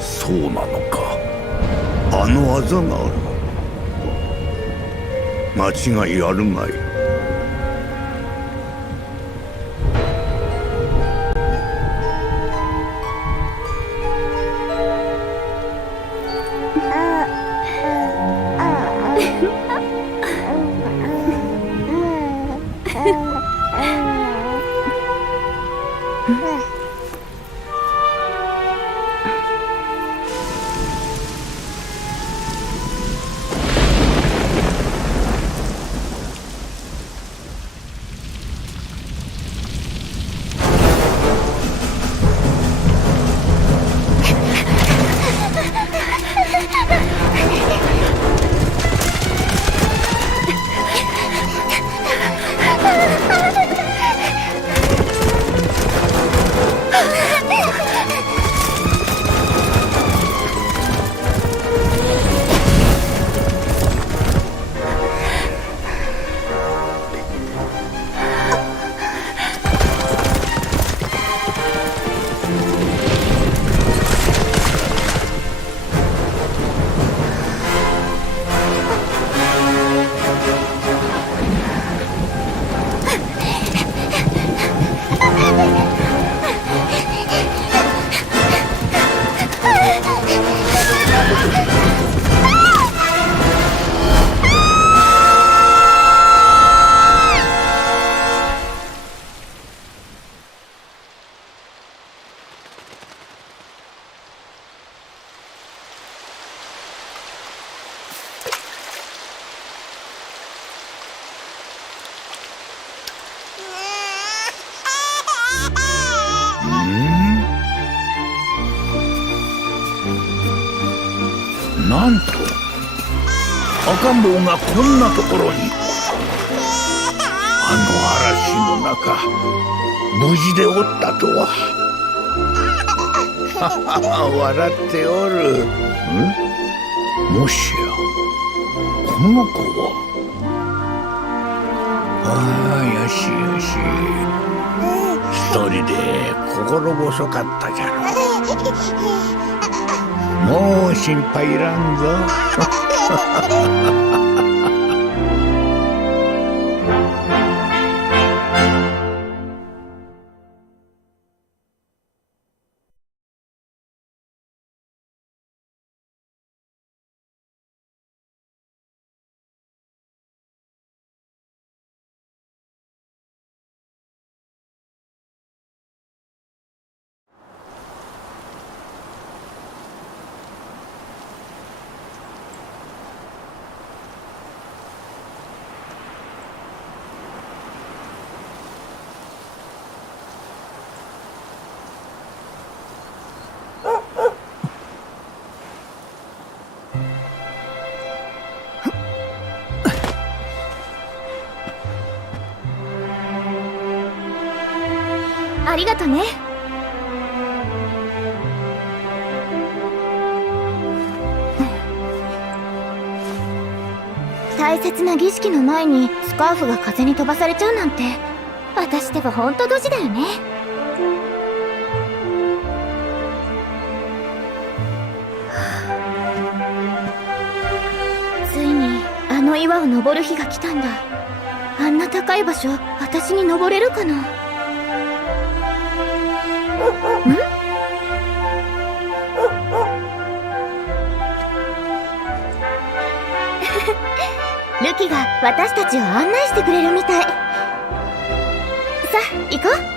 そうなのか。あのあざがある。間違いあるまい。なんと赤ん坊がこんなところに。あの嵐の中無事でおったとは。笑っておる。もしやこの子は。よしよし、一人で心細かったじゃろ。もう心配いらんぞ。ありがとね。大切な儀式の前にスカーフが風に飛ばされちゃうなんて、私ではほんとドジだよね。ついにあの岩を登る日が来たんだ。あんな高い場所、私に登れるかな。ルキが私たちを案内してくれるみたい。さあ行こう。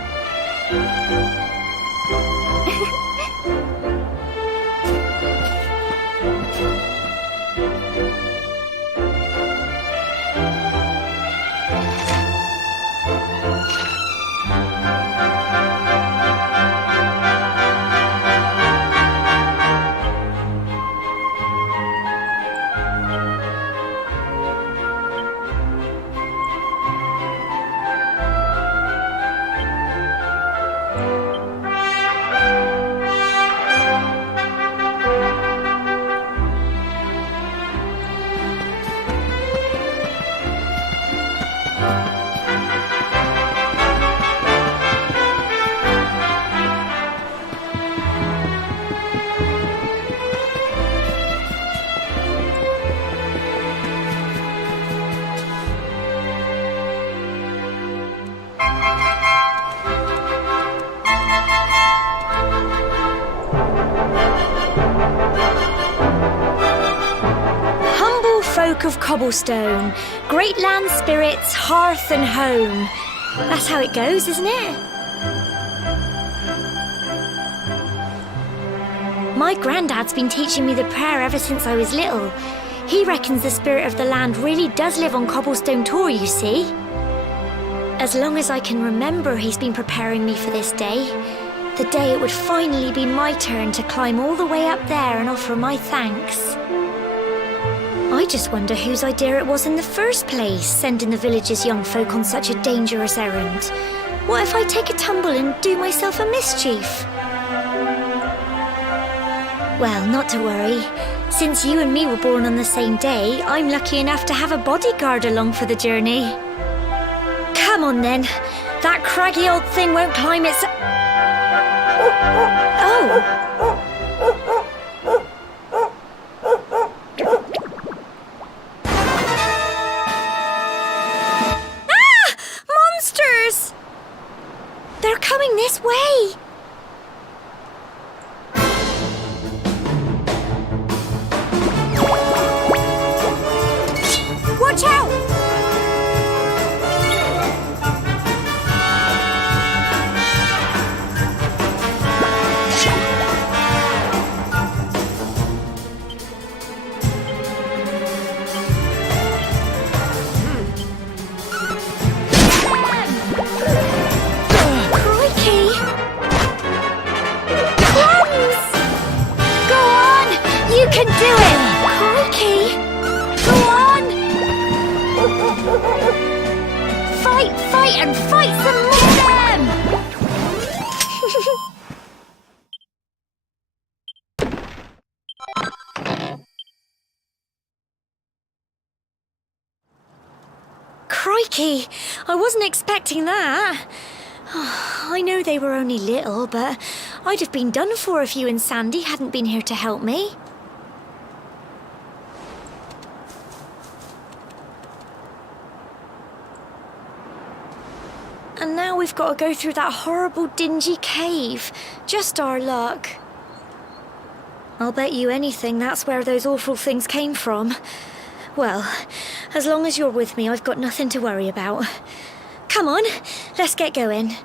Of cobblestone, great land spirits, hearth and home. That's how it goes, isn't it? My granddad's been teaching me the prayer ever since I was little. He reckons the spirit of the land really does live on Cobblestone Tor, you see. As long as I can remember, he's been preparing me for this day. The day it would finally be my turn to climb all the way up there and offer my thanks. I just wonder whose idea it was in the first place, sending the village's young folk on such a dangerous errand. What if I take a tumble and do myself a mischief? Well, not to worry. Since you and me were born on the same day, I'm lucky enough to have a bodyguard along for the journey. Come on then. That craggy old thing won't climb its... Oh! They're coming this way! Watch out! You can do it! Crikey! Go on! Fight and fight some more! Crikey! I wasn't expecting that. I know they were only little, but I'd have been done for if you and Sandy hadn't been here to help me. And now we've got to go through that horrible dingy cave. Just our luck. I'll bet you anything that's where those awful things came from. Well, as long as you're with me, I've got nothing to worry about. Come on, let's get going.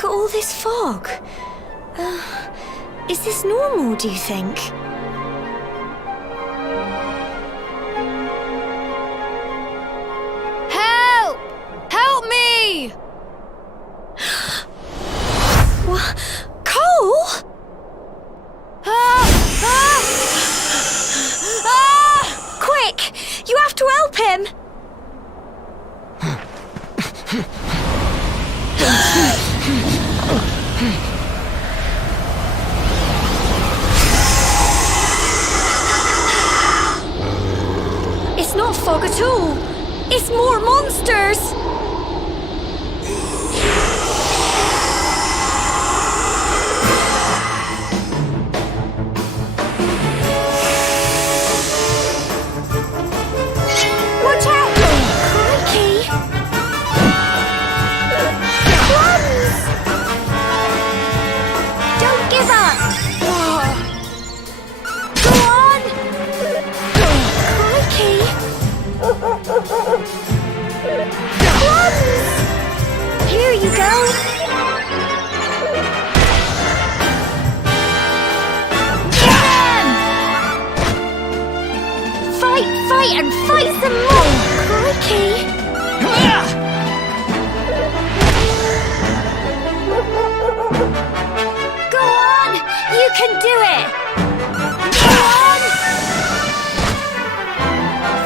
Look at all this fog. Is this normal, do you think? Help! Help me! What? Cole? Quick! You have to help him! It's not fog at all. It's more monsters. Watch out! Crikey! Crumbs! Don't give up! Go on! Crikey! Crumbs! Here you go! Get him! Fight, fight, and fight some more! Crikey! Go on! You can do it! Go on!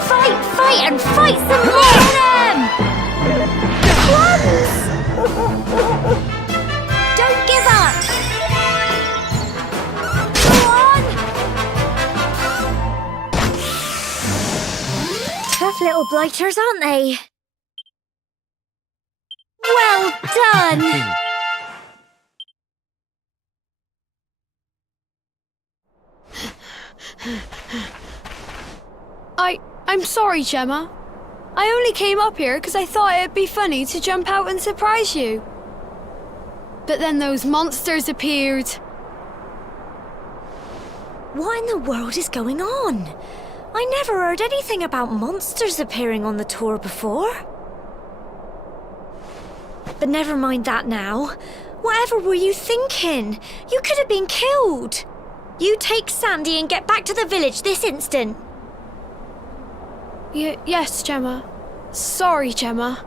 Fight, fight, and fight some more! Get him! Crumbs! Don't give up! Go on! Tough little blighters, aren't they? Well done! I'm sorry, Gemma. I only came up here because I thought it'd be funny to jump out and surprise you. But then those monsters appeared. What in the world is going on? I never heard anything about monsters appearing on the tour before. But never mind that now. Whatever were you thinking? You could have been killed. You take Sandy and get back to the village this instant. Yes, Gemma. Sorry, Gemma.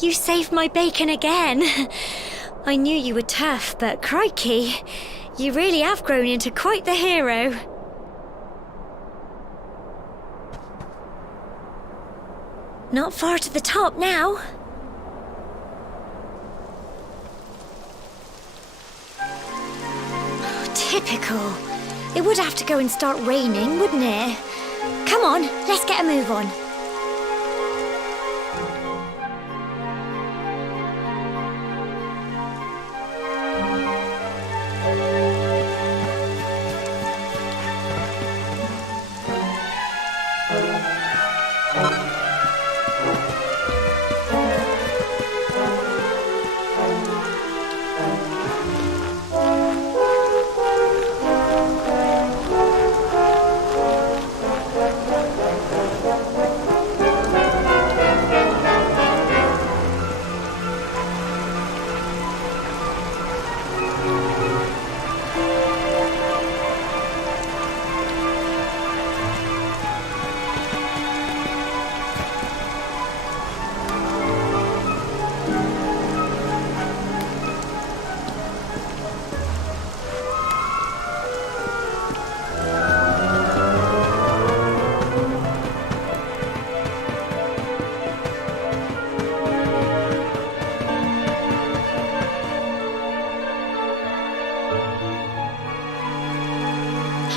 You saved my bacon again. I knew you were tough, but crikey, you really have grown into quite the hero. Not far to the top now. Typical. It would have to go and start raining, wouldn't it? Come on, let's get a move on.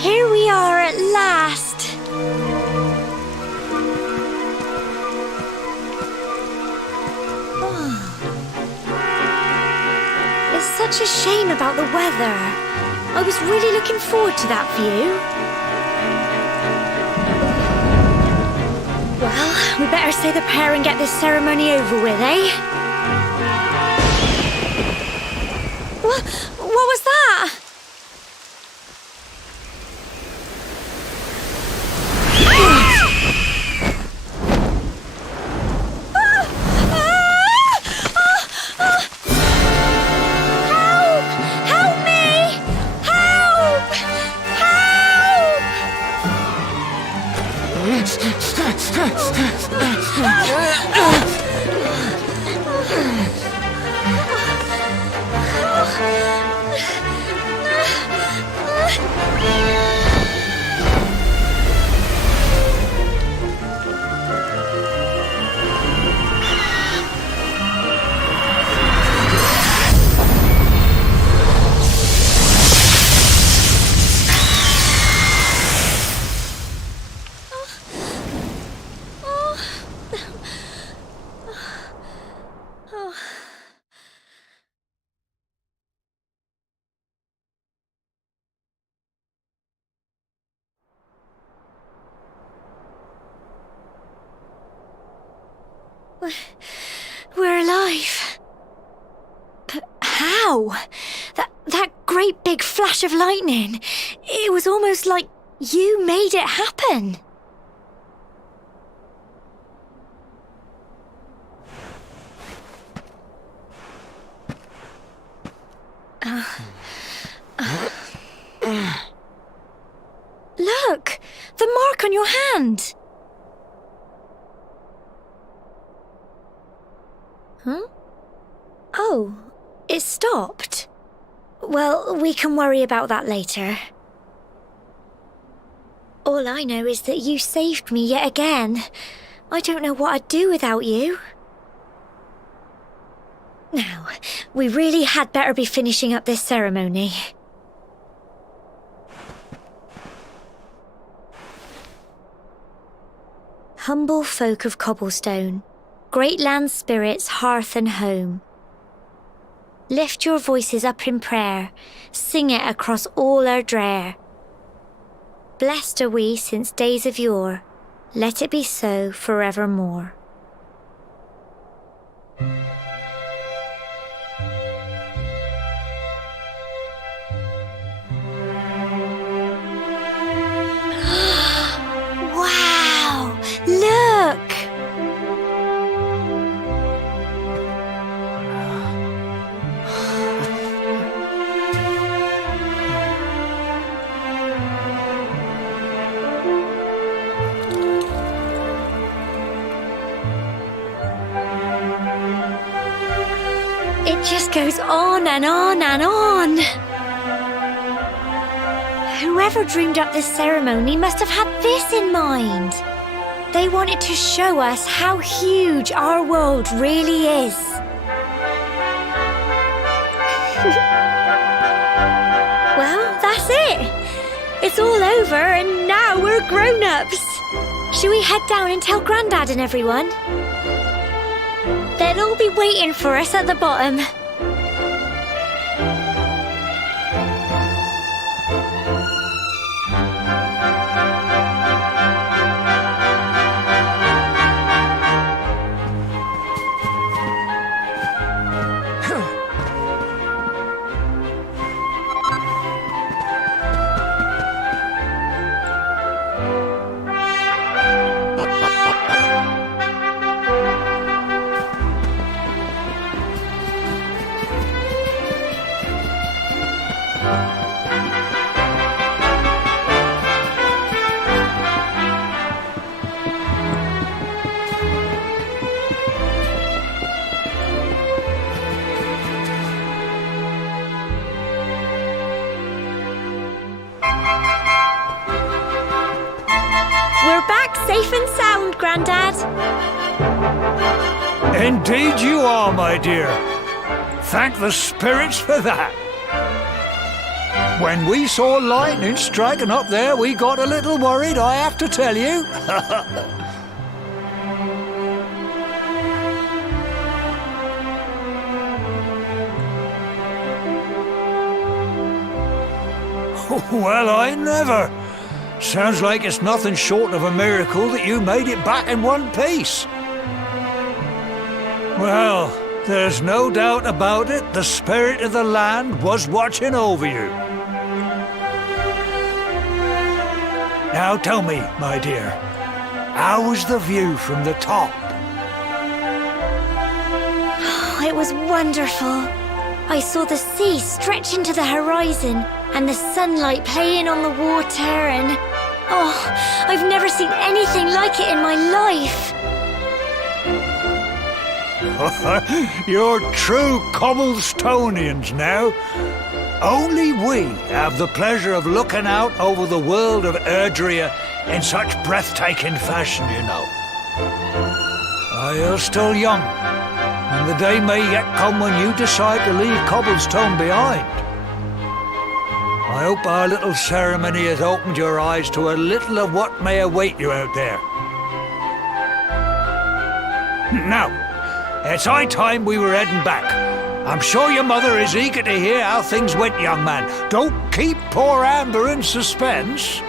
Here we are at last. It's such a shame about the weather. I was really looking forward to that view. Well, we better say the prayer and get this ceremony over with, eh? What was that? We're alive. But how? That great big flash of lightning. It was almost like you made it happen. Look! The mark on your hand! Huh? Oh, it stopped. Well, we can worry about that later. All I know is that you saved me yet again. I don't know what I'd do without you. Now, we really had better be finishing up this ceremony. Humble folk of cobblestone, great land spirits, hearth and home. Lift your voices up in prayer, sing it across all our drear. Blessed are we since days of yore, let it be so forevermore. Wow! Look! It just goes on and on and on. Whoever dreamed up this ceremony must have had this in mind. They wanted to show us how huge our world really is. Well, that's it. It's all over and now we're grown-ups. Should we head down and tell Grandad and everyone? They'll all be waiting for us at the bottom. We're back safe and sound, Grandad. Indeed you are, my dear. Thank the spirits for that. When we saw lightning striking up there, we got a little worried, I have to tell you. Well, I never. Sounds like it's nothing short of a miracle that you made it back in one piece. Well, there's no doubt about it, the spirit of the land was watching over you. Now tell me, my dear, how was the view from the top? It was wonderful. I saw the sea stretch into the horizon and the sunlight playing on the water, and Oh, I've never seen anything like it in my life. You're true Cobblestonians now. Only we have the pleasure of looking out over the world of Erdrea in such breathtaking fashion, you know. You're still young, and the day may yet come when you decide to leave Cobblestone behind. I hope our little ceremony has opened your eyes to a little of what may await you out there. Now, it's high time we were heading back. I'm sure your mother is eager to hear how things went, young man. Don't keep poor Amber in suspense.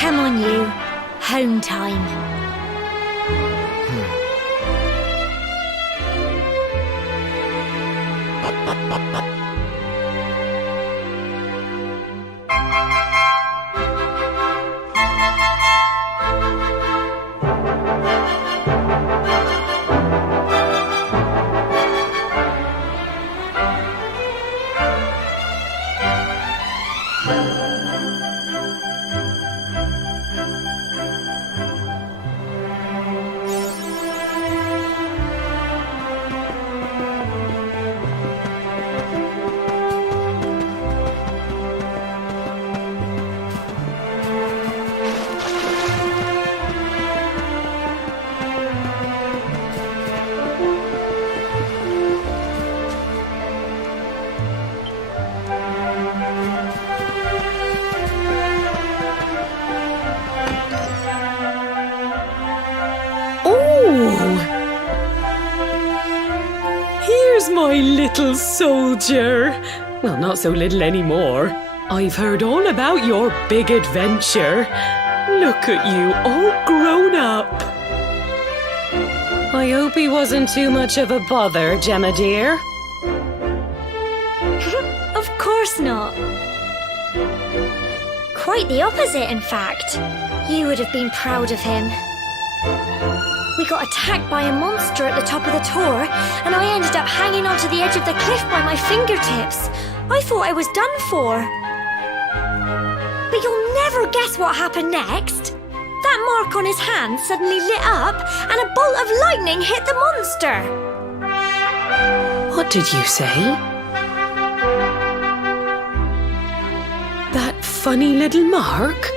Come on, you. Home time. My little soldier. Well, not so little anymore. I've heard all about your big adventure. Look at you, all grown up. I hope he wasn't too much of a bother, Gemma dear. Of course not. Quite the opposite, in fact. You would have been proud of him. We got attacked by a monster at the top of the tower, and I ended up hanging onto the edge of the cliff by my fingertips. I thought I was done for. But you'll never guess what happened next. That mark on his hand suddenly lit up, and a bolt of lightning hit the monster. What did you say? That funny little mark?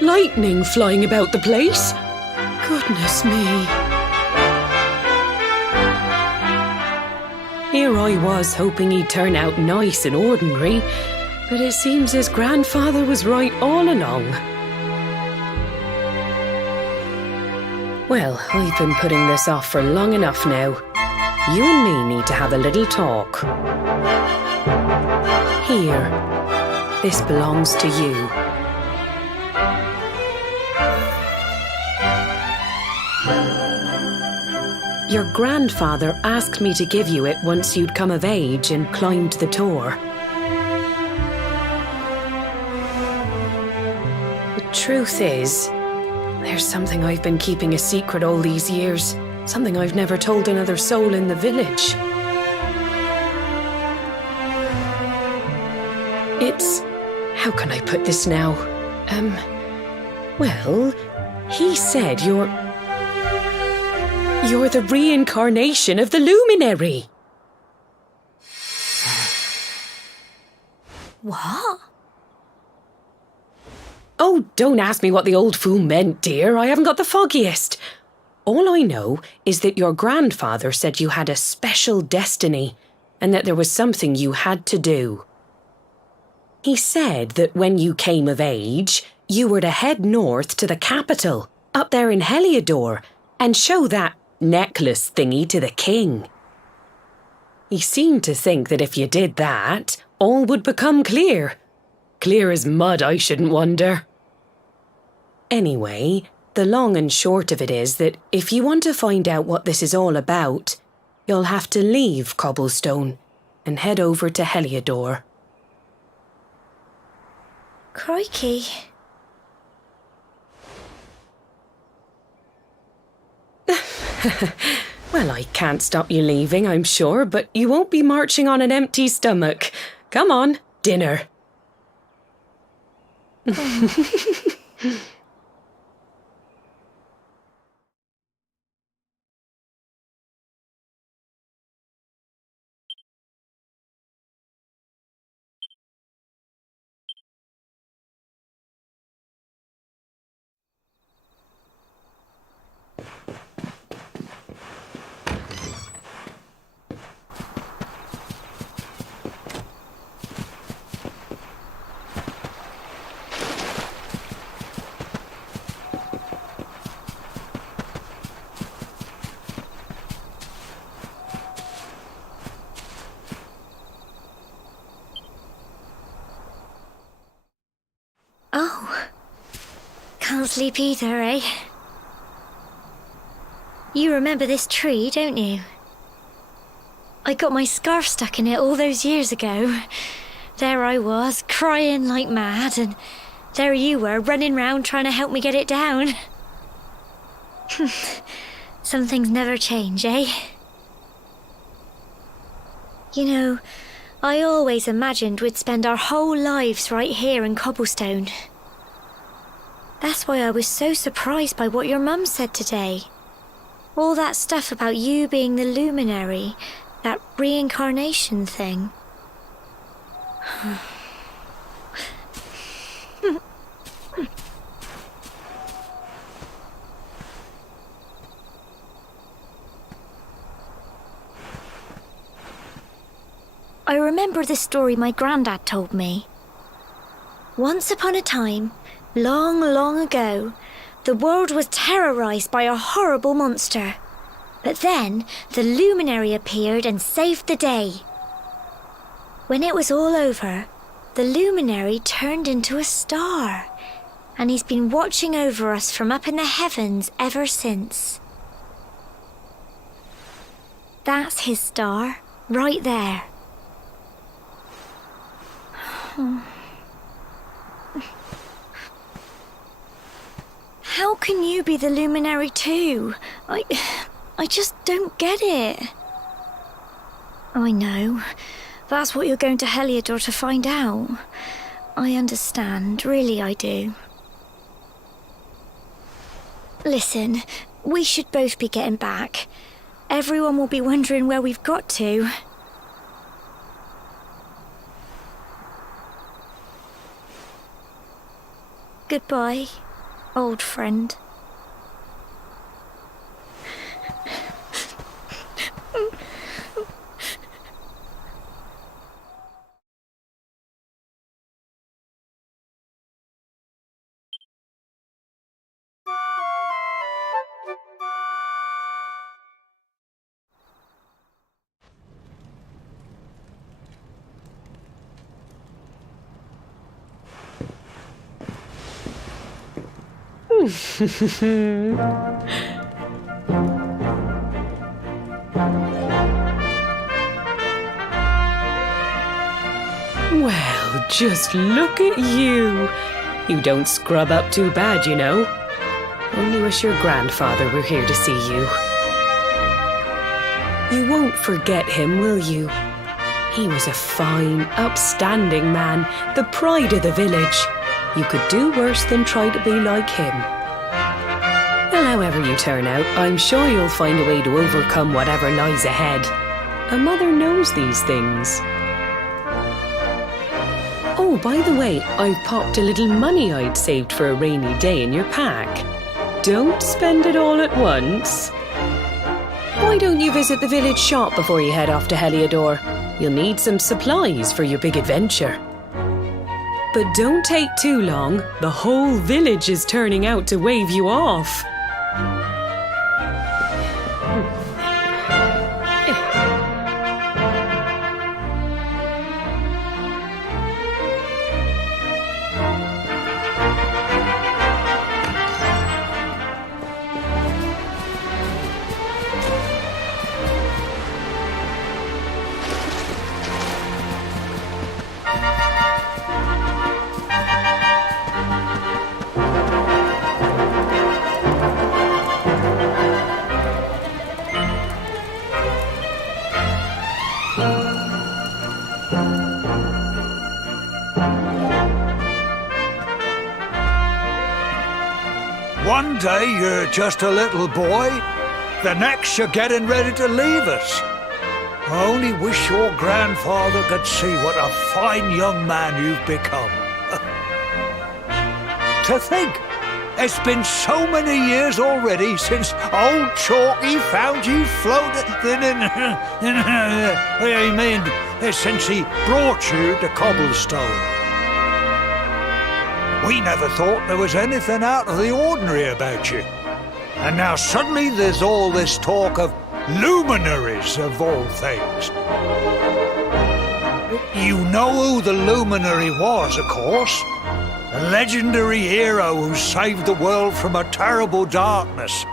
Lightning flying about the place? Goodness me. Here I was hoping he'd turn out nice and ordinary, but it seems his grandfather was right all along. Well, I've been putting this off for long enough now. You and me need to have a little talk. Here, this belongs to you. Your grandfather asked me to give you it once you'd come of age and climbed the tower. The truth is, there's something I've been keeping a secret all these years. Something I've never told another soul in the village. It's... how can I put this now? Well, he said you're the reincarnation of the luminary. What? Oh, don't ask me what the old fool meant, dear. I haven't got the foggiest. All I know is that your grandfather said you had a special destiny and that there was something you had to do. He said that when you came of age, you were to head north to the capital, up there in Heliodor, and show that necklace thingy to the king. He seemed to think that if you did that, all would become clear. Clear as mud, I shouldn't wonder. Anyway, the long and short of it is that if you want to find out what this is all about, you'll have to leave Cobblestone and head over to Heliodor. Crikey. Well, I can't stop you leaving, I'm sure, but you won't be marching on an empty stomach. Come on, dinner. Oh. Can't sleep either, eh? You remember this tree, don't you? I got my scarf stuck in it all those years ago. There I was, crying like mad, and there you were, running round trying to help me get it down. Some things never change, eh? You know, I always imagined we'd spend our whole lives right here in Cobblestone. That's why I was so surprised by what your mum said today. All that stuff about you being the luminary, that reincarnation thing. I remember the story my granddad told me. Once upon a time, long, long ago, the world was terrorized by a horrible monster. But then, the luminary appeared and saved the day. When it was all over, the luminary turned into a star, and he's been watching over us from up in the heavens ever since. That's his star, right there. How can you be the luminary too? I just don't get it. I know. That's what you're going to Heliodor to find out. I understand, really I do. Listen, we should both be getting back. Everyone will be wondering where we've got to. Goodbye, old friend. Well, just look at you. You don't scrub up too bad, you know. Only wish your grandfather were here to see you. You won't forget him, will you? He was a fine, upstanding man, the pride of the village. You could do worse than try to be like him. Well, however you turn out, I'm sure you'll find a way to overcome whatever lies ahead. A mother knows these things. Oh, by the way, I've popped a little money I'd saved for a rainy day in your pack. Don't spend it all at once. Why don't you visit the village shop before you head off to Heliodor? You'll need some supplies for your big adventure. But don't take too long. The whole village is turning out to wave you off. day you're just a little boy, the next you're getting ready to leave us. I only wish your grandfather could see what a fine young man you've become. To think, it's been so many years already since old Chalky found you floating I mean, since he brought you to Cobblestone. We never thought there was anything out of the ordinary about you. And now suddenly there's all this talk of luminaries of all things. You know who the luminary was, of course. A legendary hero who saved the world from a terrible darkness.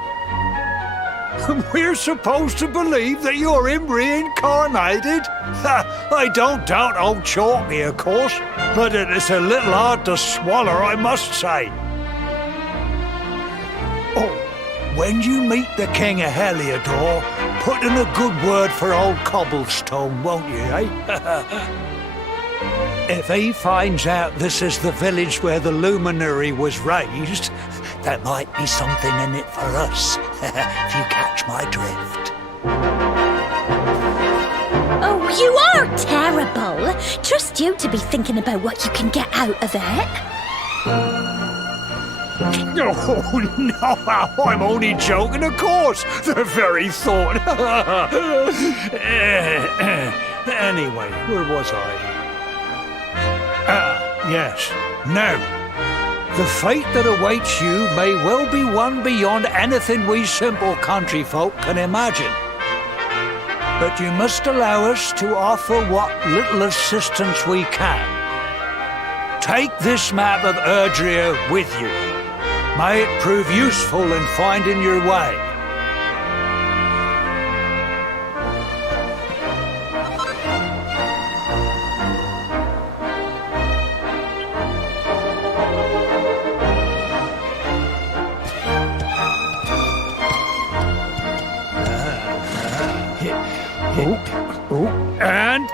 And we're supposed to believe that you're him reincarnated? I don't doubt old Chalky, of course, but it's a little hard to swallow, I must say. Oh, when you meet the King of Heliodor, put in a good word for old Cobblestone, won't you, eh? If he finds out this is the village where the luminary was raised, there might be something in it for us, if you catch my drift. Oh, you are terrible. Trust you to be thinking about what you can get out of it. Oh, no, I'm only joking, of course. The very thought. Anyway, where was I? Yes. Now, the fate that awaits you may well be one beyond anything we simple country folk can imagine. But you must allow us to offer what little assistance we can. Take this map of Erdrea with you. May it prove useful in finding your way. And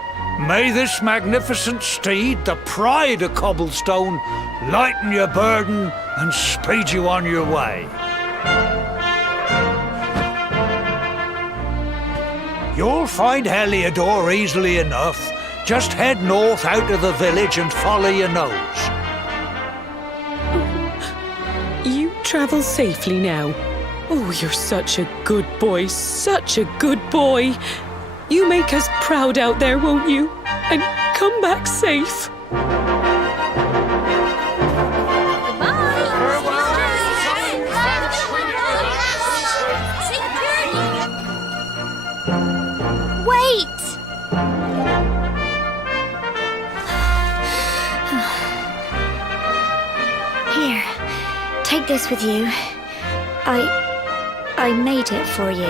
may this magnificent steed, the pride of Cobblestone, lighten your burden and speed you on your way. You'll find Heliodor easily enough. Just head north out of the village and follow your nose. You travel safely now. Oh, you're such a good boy, such a good boy. You make us proud out there, won't you? And come back safe. Wait! Here, take this with you. I made it for you.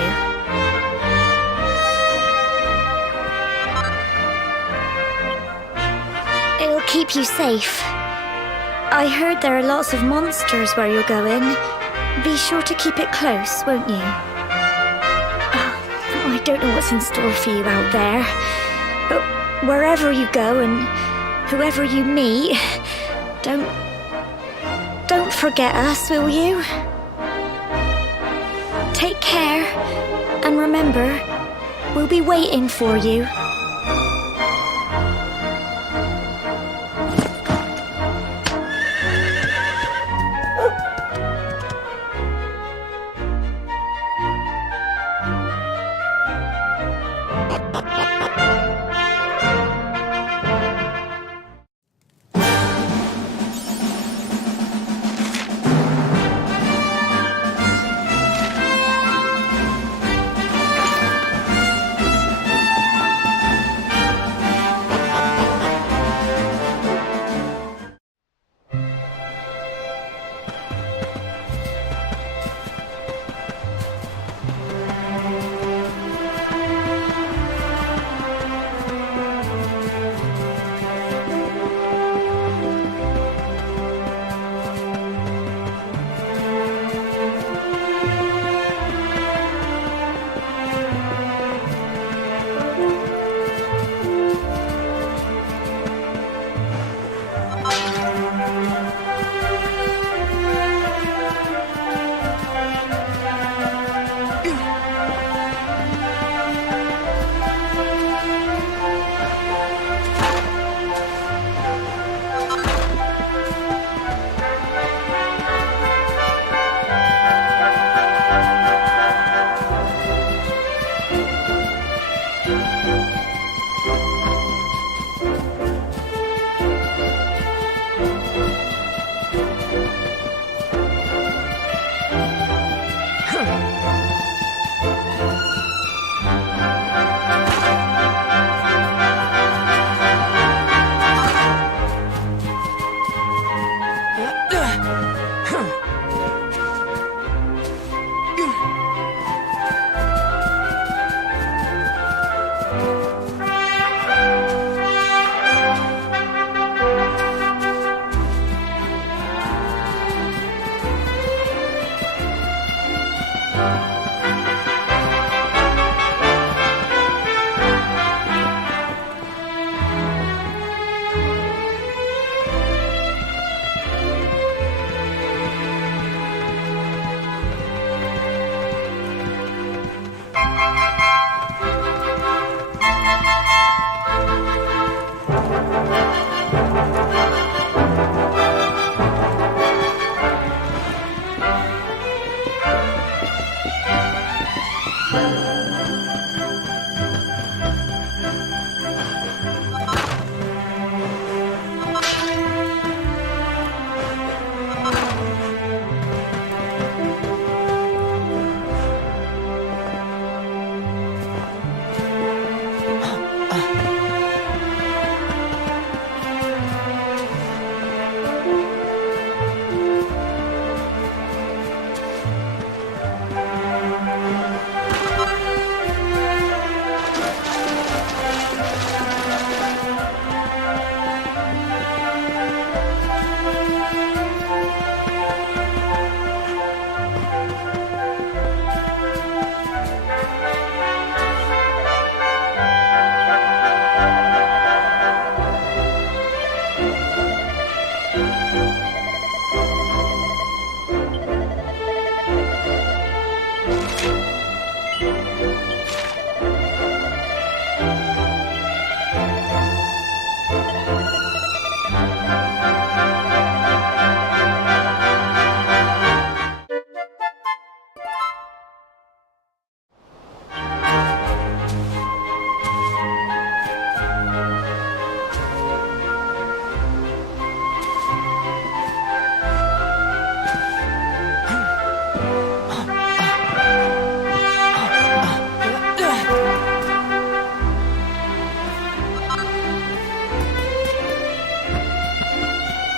It'll keep you safe. I heard there are lots of monsters where you're going. Be sure to keep it close, won't you? I don't know what's in store for you out there, but wherever you go and whoever you meet, don't forget us, will you? Take care, and remember, we'll be waiting for you.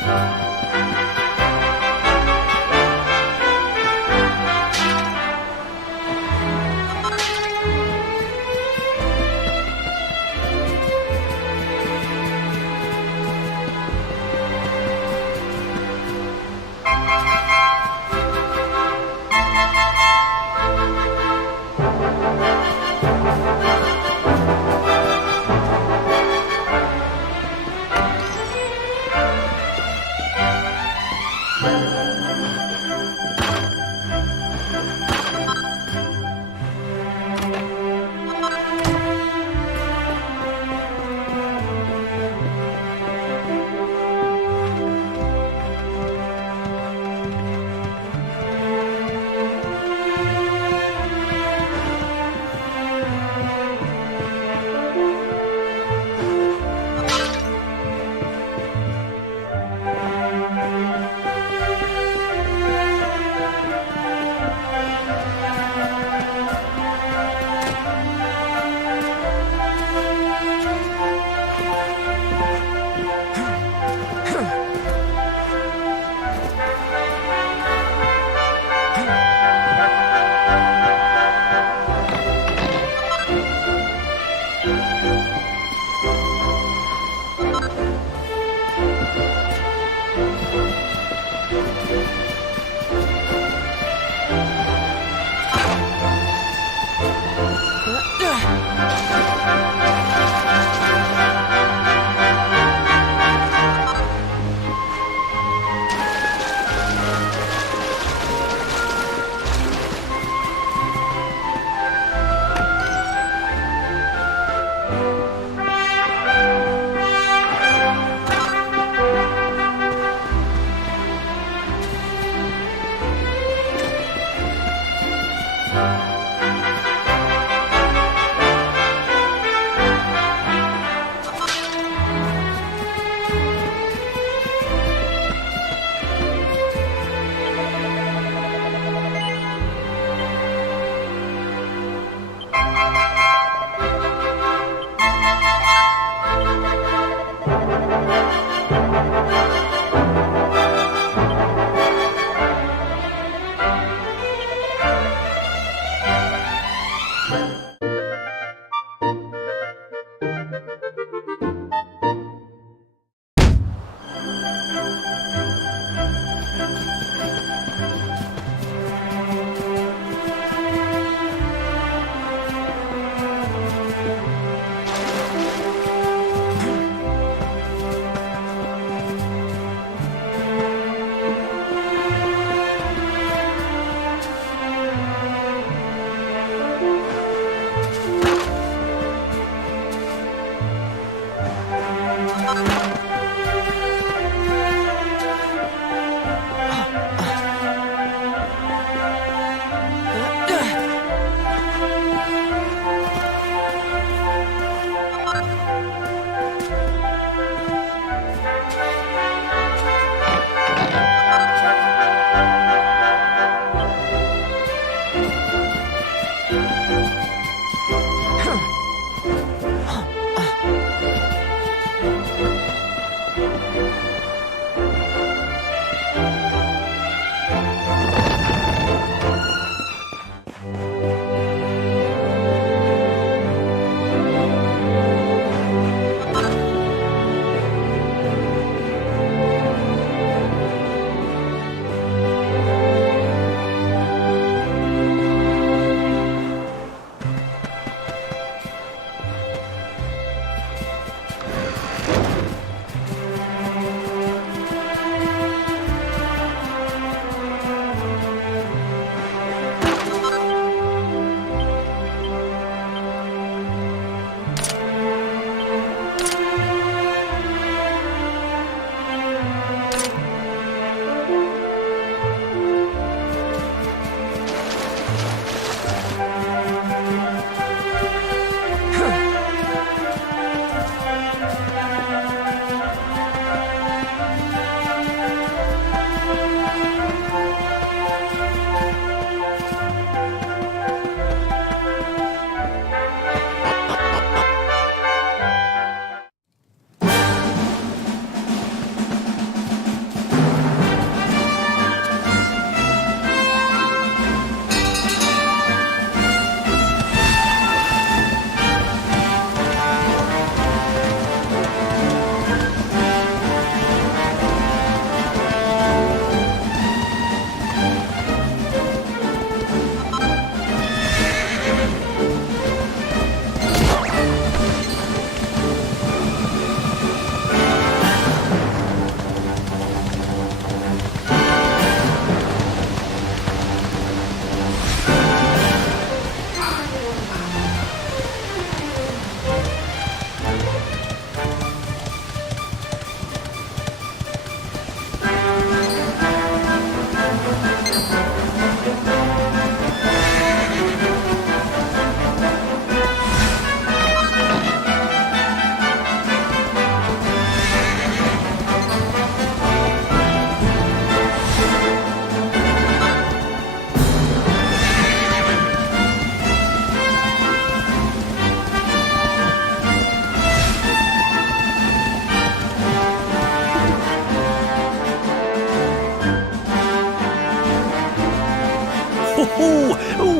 あ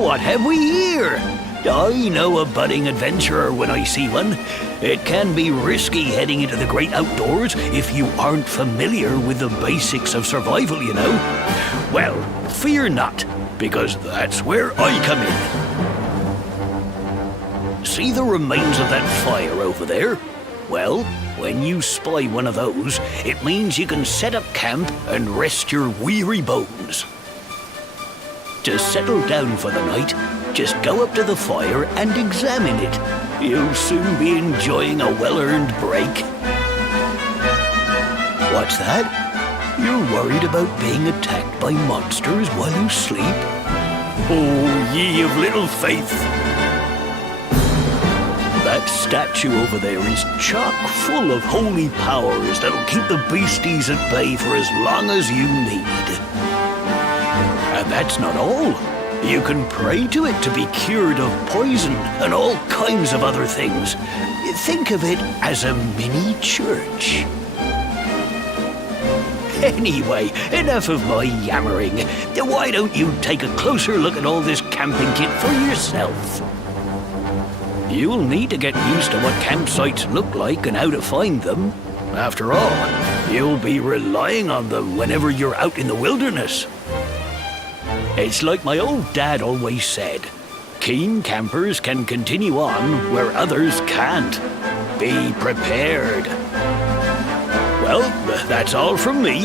What have we here? I know a budding adventurer when I see one. It can be risky heading into the great outdoors if you aren't familiar with the basics of survival, you know. Well, fear not, because that's where I come in. See the remains of that fire over there? Well, when you spy one of those, it means you can set up camp and rest your weary bones. To settle down for the night, just go up to the fire and examine it. You'll soon be enjoying a well-earned break. What's that? You're worried about being attacked by monsters while you sleep? Oh, ye of little faith! That statue over there is chock full of holy powers that'll keep the beasties at bay for as long as you need. And that's not all. You can pray to it to be cured of poison and all kinds of other things. Think of it as a mini church. Anyway, enough of my yammering. Why don't you take a closer look at all this camping kit for yourself? You'll need to get used to what campsites look like and how to find them. After all, you'll be relying on them whenever you're out in the wilderness. It's like my old dad always said, keen campers can continue on where others can't. Be prepared. Well, that's all from me.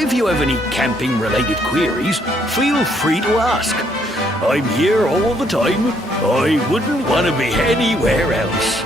If you have any camping-related queries, feel free to ask. I'm here all the time. I wouldn't want to be anywhere else.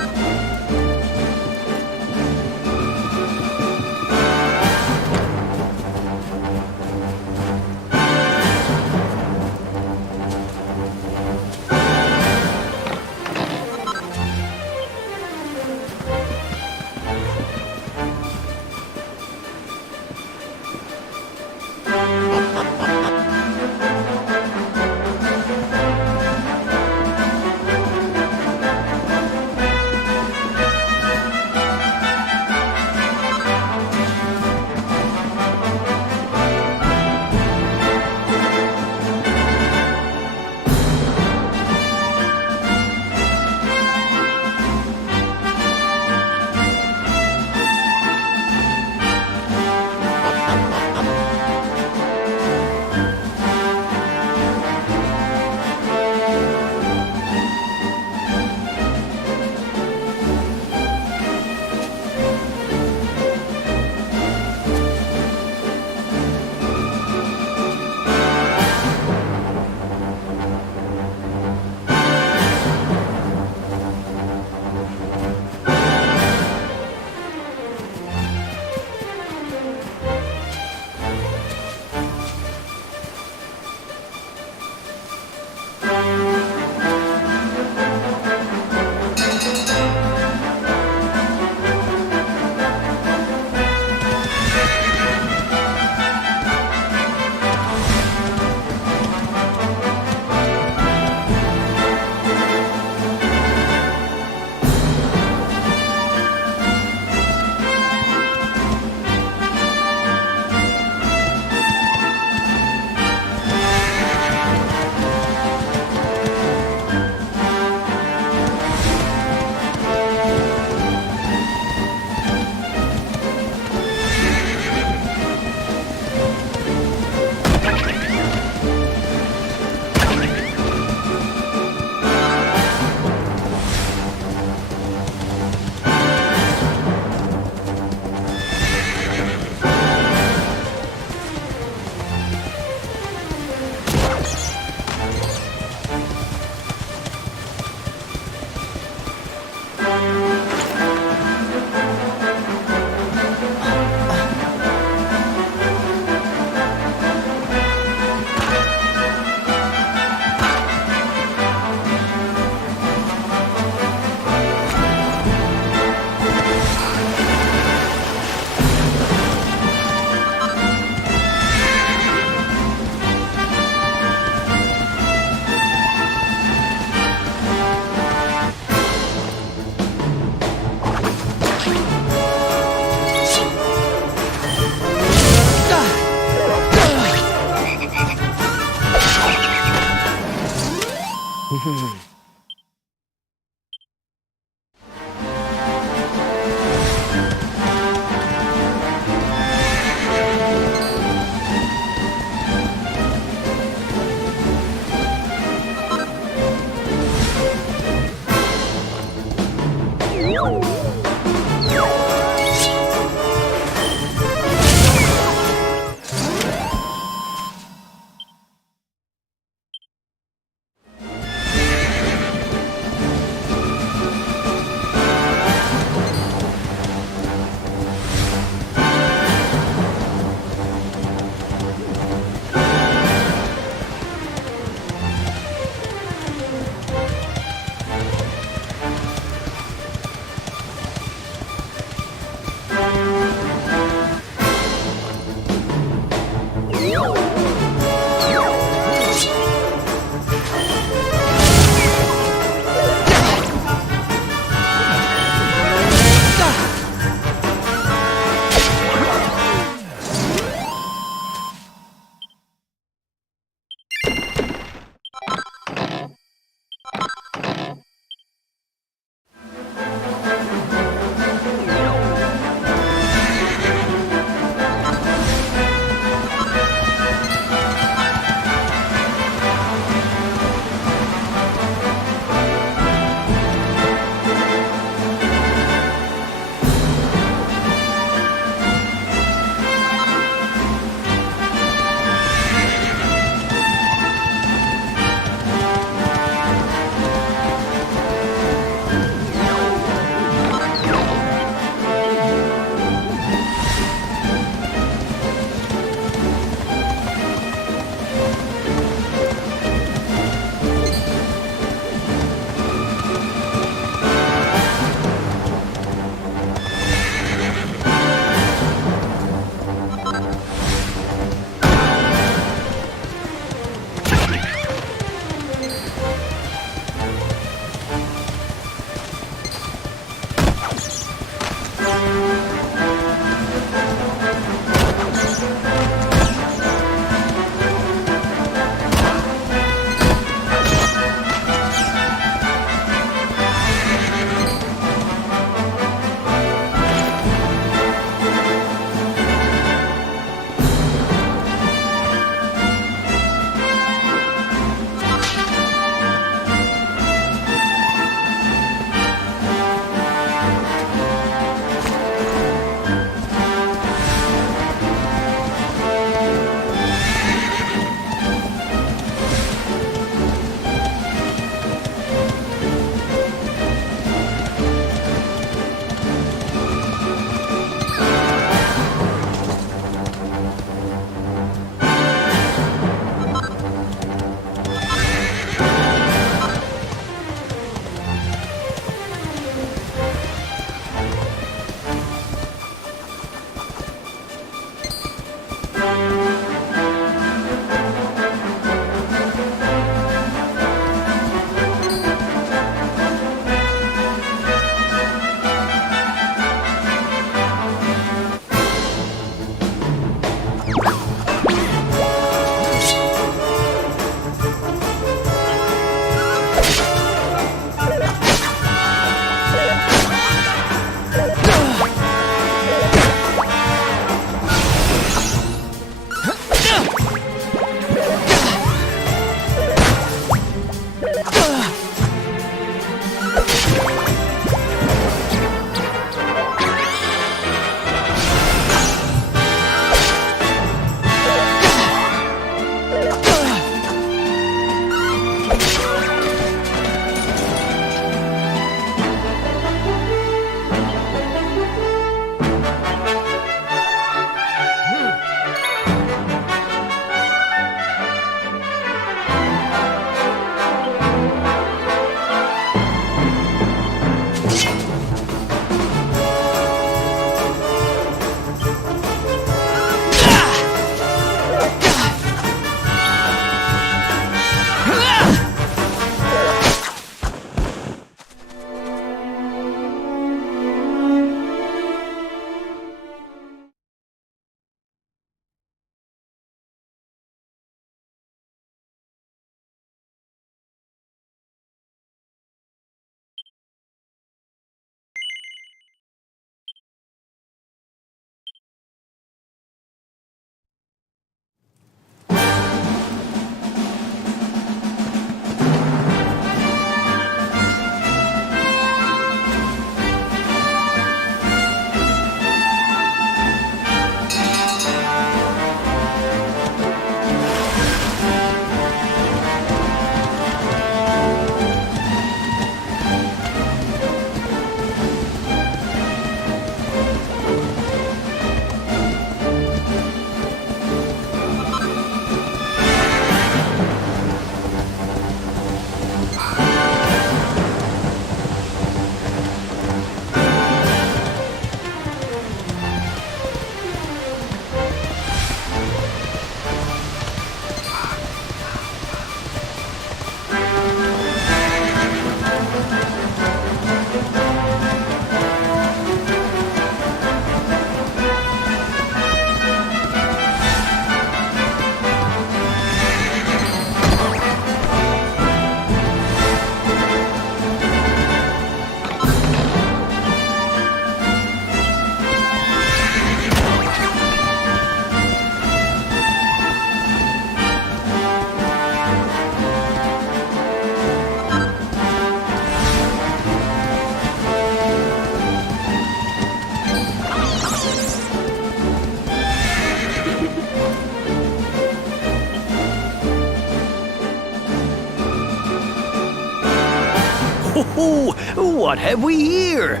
Oh, what have we here?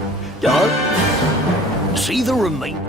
See the remain.